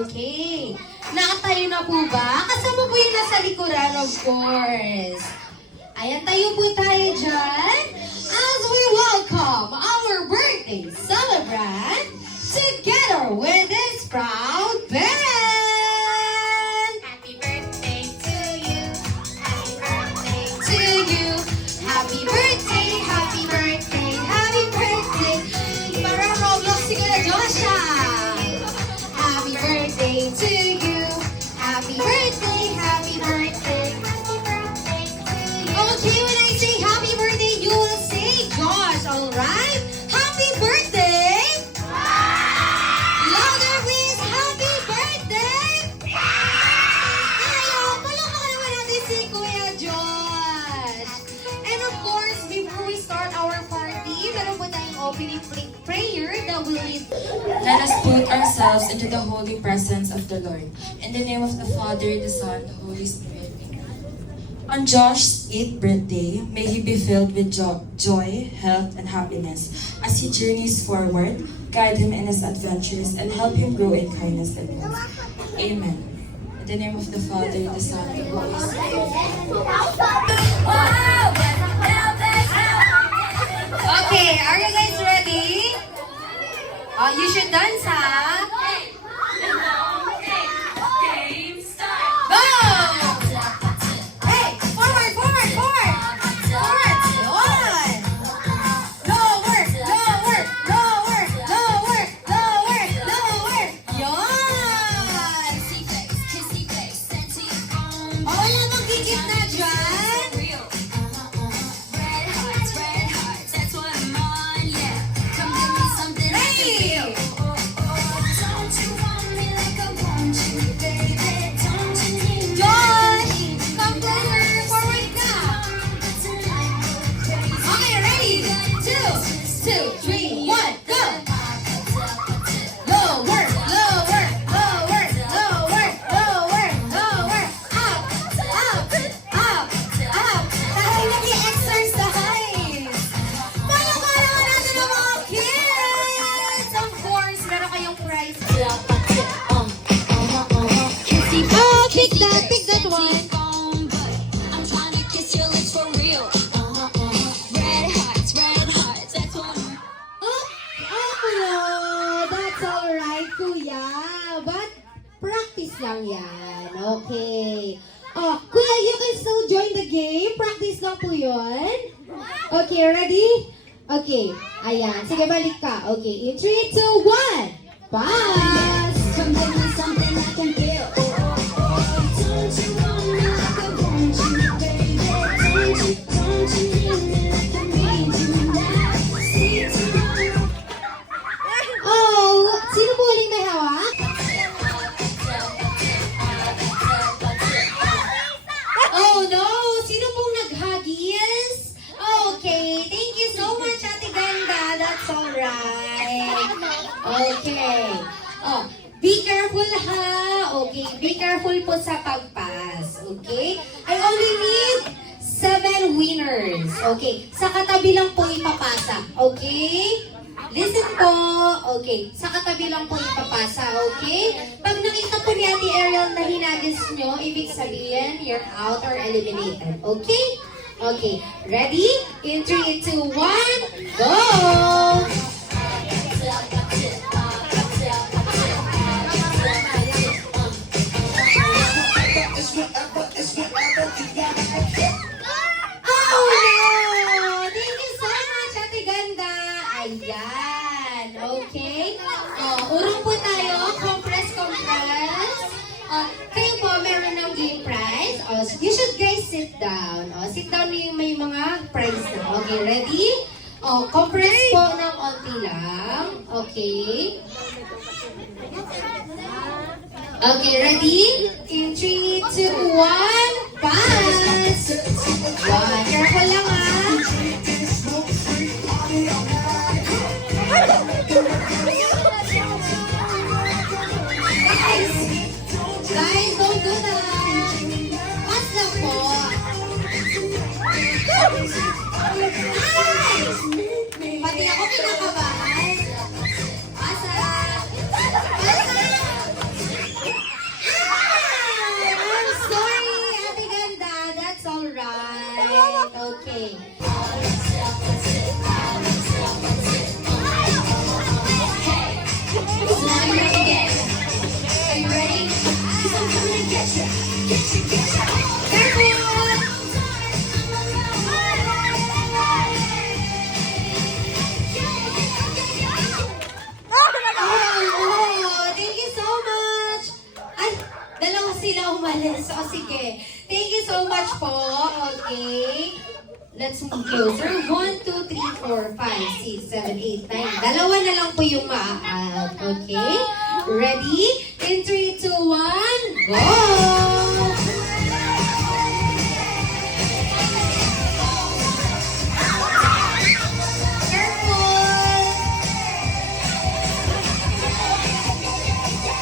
Okay. Nakatayo na po ba? Kasama po yung nasa likuran, of course. Ayan, tayo po tayo dyan. As we welcome our birthday celebrant together with this proud band. Happy birthday to you. Happy birthday To you. Happy birthday, happy birthday, happy birthday. Para Roblox si Kuya Joshua. Happy birthday to you. Happy birthday, happy birthday. Okay, when I say happy birthday, you will say Josh, alright? Happy birthday! Louder please, happy birthday! Ayaw, palakpakan naman natin si Kuya Josh. And of course, before we start our party, meron po tayong opening prayer that will lead. Let us put ourselves into the holy presence of the Lord. In the name of the Father, the Son, the Holy Spirit. On Josh's 8th birthday, may he be filled with joy, health, and happiness. As he journeys forward, guide him in his adventures, and help him grow in kindness and love. Amen. In the name of the Father, the Son, the Holy Spirit. Okay, are you guys ready? You should dance, ha? Go! Hey, forward, forward, forward! Forward! Yun! Lower, lower, lower, lower, lower, lower! Yun! Oh, wala bang gigit na dyan? Ready! Josh! Come closer! Forward ka! Okay, ready? 2, 3, 1, go! Lower, lower, lower, lower, lower, lower. Up, up, up, up. Dahil nag-i-exercise. Palakpakan naman natin ang mga kids! Of course, meron kayong prize. Oh, pick that one. I'm trying to kiss your lips for real. Red hearts, that's what I'm. Oh, that's alright, Kuya. But practice lang yan. Okay. Oh, Kuya, you can still join the game. Practice lang po yun. Okay, ready? Okay. Ayan. Sige, balik ka. Okay. In 3, 2, 1. Pass! Come give me something I can feel. Don't you want me like I want you, baby? Don't you need me like I need you now? See tomorrow. Oh, sino po uling may hawak? Oh no! Sino pong naghagis? Okay, thank you so much, Ate Ganda. That's alright. Okay. Oh, be careful ha. Okay, be careful po sa pagpas. Okay? I only need 7 winners. Okay, sa katabi lang po ipapasa. Okay? Listen po. Okay, sa katabi lang po ipapasa. Okay? Pag nakita po ni Ate Ariel na hinagis nyo, ibig sabihin, you're out or eliminated. Okay? Okay, ready? In 3, 2, 1, go! You should guys sit down. Sit down yung may mga prize na. Okay, ready? Compress po ng onti lang. Okay. Okay, ready? In 3, 2, 1, pass! One. Careful lang Guys, don't do that. Pass lang po. Ay! Pati ako kinakabahan. Pasa. Pasa. I'm sorry, Ate Ganda. That's alright. Okay. Thank you so much. Ay, dalawa sila umalis. O sige. Thank you so much po. Okay. Let's move closer. 1, 2, 3, 4, 5, 6, 7, 8, 9. Dalawa na lang po yung maa-add. Okay? Ready? In 3, 2, 1, go!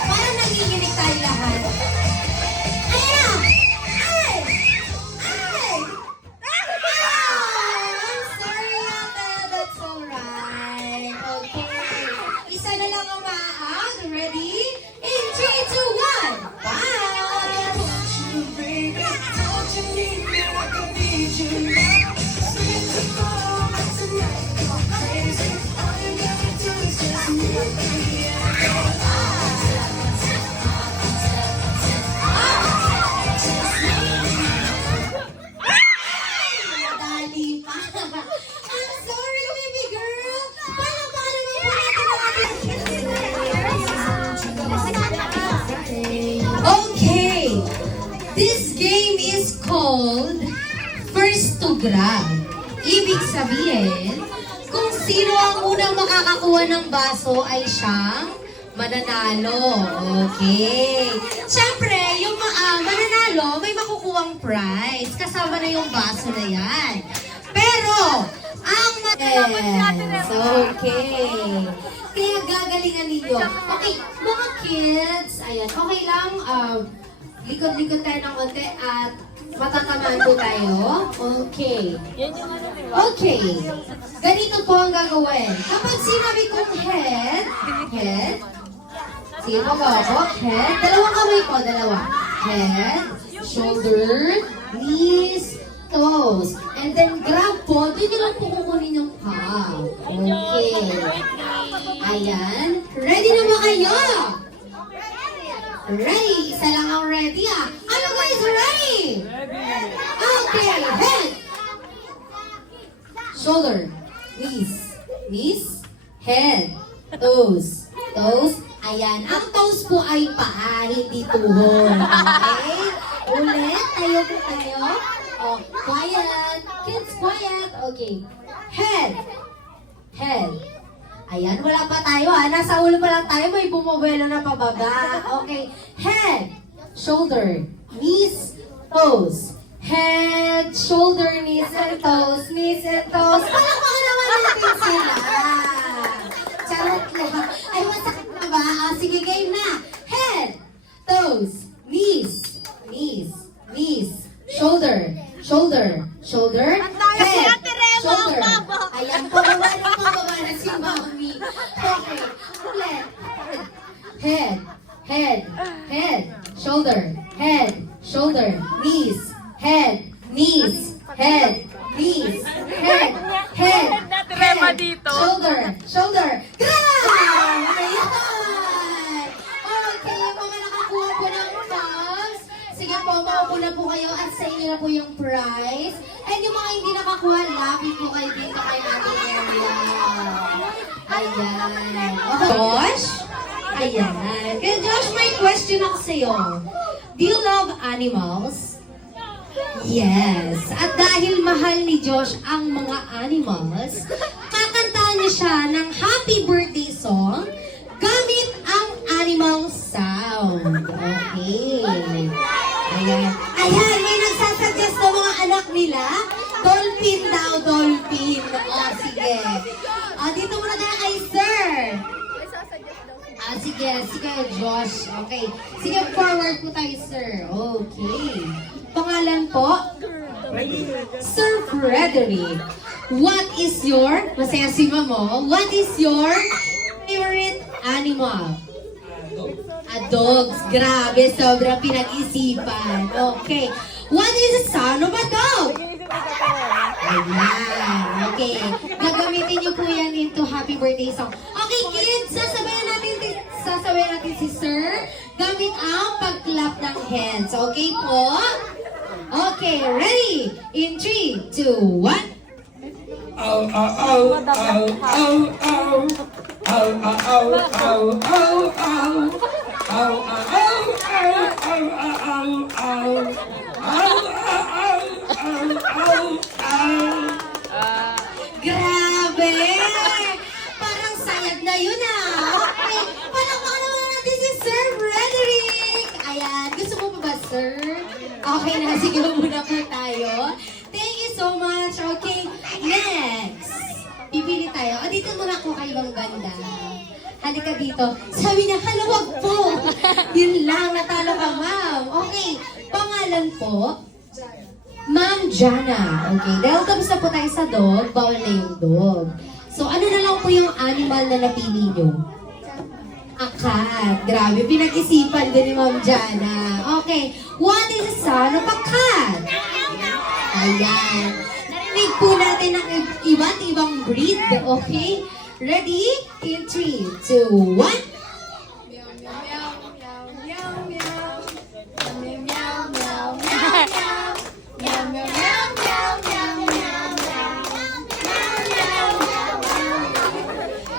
Parang nanginginig tayo lahat. Ayan na! Ay! Ay! I'm sorry, Ate. That's alright. Okay. Isa na lang ang maa-add. Ready? In 3, 2, 1. Bye! Madali pa. I'm sorry, baby girl. Paano mo Okay. This game is called First to Grab. Ibig sabihin, kung sino ang unang makakakuha ng baso ay siyang mananalo. Okay. Siyempre, yung mananalo, may makukuhang prize. Kasama na yung baso na yan. Pero, ang yes, okay. Kaya gagalingan ninyo. Okay, mga kids, ayan, okay lang, likod-likod tayo ng konti at matatamaan po tayo. Okay. Okay. Ganito po ang gagawin. Kapag sinabi kong head, sige po ako, head, dalawang kamay ko, dalawa. Head, shoulder, knees, toes. And then grab po, doon nyo lang po kukunin yung palm. Okay. Ayan. Ready na ba kayo? Ready. Isa lang ang ready Ano guys, ready? Okay. Head. Shoulder. Knees. Head. Toes. Ayan. Ang toes po ay paa, hindi tuhod. Okay? Ulit. Tayo. Oh, quiet. Kids, quiet. Okay. Head. Ayan, wala pa tayo Nasa ulo pa lang tayo, may bumabelo na pababa. Okay. Head. Shoulder. Knees. Toes. Head. Shoulder. Knees and toes. Palakpakan naman natin sila. Charot lang. Ay, masakit na ba? Sige, game na. Head. Toes. Knees. Shoulder. Head. Shoulder. Ayan po, baba na si Mami. Okay. Ulit. Head. Shoulder. Knees. Head. Shoulder. Grab! Ayan! Okay, yung mga nakakuha po ng thumbs, sige po, maupuna po kayo at sa inyo na po yung prize. And yung mga hindi nakakuha, lapit po kayo dito kay ating area. Ayan. Okay. Josh? Ayan. Kaya Josh, may question ako sa'yo. Do you love animals? Yes. At dahil mahal ni Josh ang mga animals, kakantahan niya siya ng happy birthday song gamit ang animal sound. Okay. Ayan. Ayan, may nagsasuggest ng mga anak nila. Dolphin daw, dolphin. O, sige. O, dito muna tayo kay Sir. Sige, sige, Josh. Okay. Sige, forward po tayo, Sir. Okay. Pangalan po? Sir Frederick. What is your, masaya si Mamo, what is your favorite animal? Dogs. Grabe, sobrang pinag-isipan. Okay. What is the sound of a dog? Ayan. Okay. Gagamitin niyo po yan into happy birthday song. Okay, kids, sasabayan natin si Sir gamit ang pag-clap ng hands. Okay po? Okay, ready? In 3, 2, 1. Oh, oh, oh, oh, oh, oh. Oh, oh, oh, oh, oh, oh. Oh, oh, oh, oh, oh, oh, oh. Grabe! Parang sayad na yun ah! Okay, palakpakan naman natin si Sir Frederick! Ayan, gusto mo pa ba, Sir? Okay na, sige muna po tayo. Thank you so much. Okay, next. Pipili tayo. O, dito muna ako kay Bang Ganda. Halika dito. Sabi niya, halawag po. Yun lang, natalo ka, ma'am. Okay, pangalan po? Ma'am Jana. Okay, dahil tapos na po tayo sa dog, bawal na yung dog. So, ano na lang po yung animal na napili nyo? Akat. Grabe, pinag-isipan din ni Ma'am Jana. Okay, what is the sound of a cat? Ayan. Narinig po natin ang iba't ibang breed. Okay? Ready? In 3, 2, 1.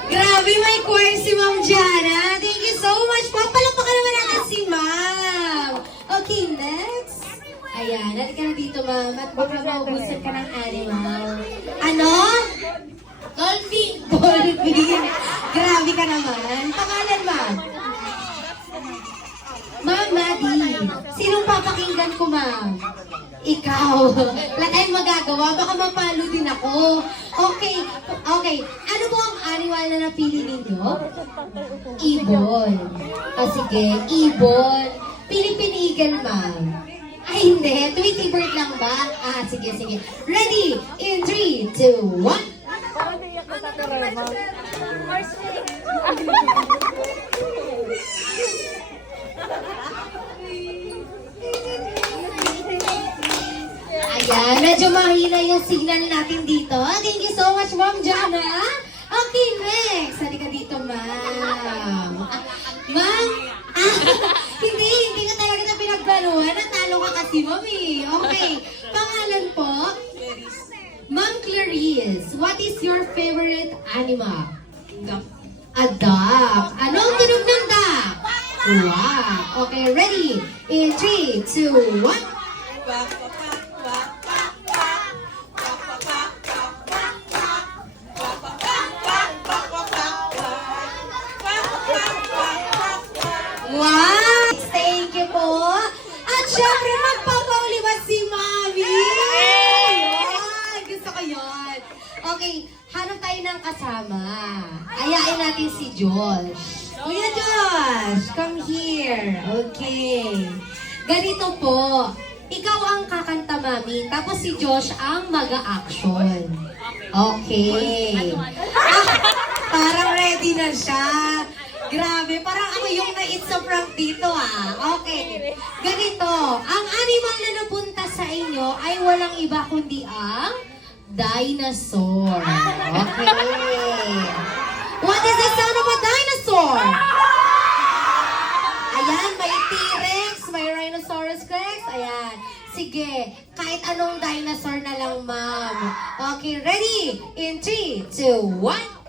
Grabe, may choir si Ma'am Jana. Thank you so much po. Palakpakan naman natin si Ma'am. Okay, next. Ayan, halika na dito, Ma'am. At baka maubusan ka ng animal. Ano? Dolphin. Dolphin. Grabe ka naman. Pangalan, Ma'am? Ma'am Maddie. Sinong papakinggan ko, Ma'am? Ikaw. Wala tayong magagawa. Baka mapalo din ako. Okay. Okay. Ano po ang animal na napili ninyo? Ibon. Sige. Ibon. Philippine Eagle, Ma'am. Ay, hindi. Tweety Bird lang ba? Sige, sige. Ready? In 3, 2, 1. Ayan, medyo mahina yung signal natin dito. Thank you so much, Ma'am Jana. Okay, next. Halika dito, Ma'am. Ma'am? Hindi ka talaga na pinagplanuhan. Natalo ka kasi, Mami. Okay. Pangalan po? Ma'am Clarice. What is your favorite animal? Duck. A duck. Anong tunog ng duck? Wow. Okay, ready? In 3, 2, 1. Wow! Thank you po. At syempre, magpapauliwas si Mami. Ayan, gusto ko yun. Okay, hanap tayo ng kasama. Ayain natin si Josh. Kuya Josh, come here. Okay. Ganito po. Ikaw ang kakanta, Mami. Tapos si Josh ang mag-a-action. Okay. Parang ready na siya. Grabe, parang ako yung nait sa prank dito Okay. Ganito, ang animal na napunta sa inyo ay walang iba kundi ang dinosaur. Okay. What is the sound of a dinosaur? Ayan, may T-Rex, may Rhinoceros Rex. Ayan. Sige, kahit anong dinosaur na lang, ma'am. Okay, ready? In 3, 2, 1.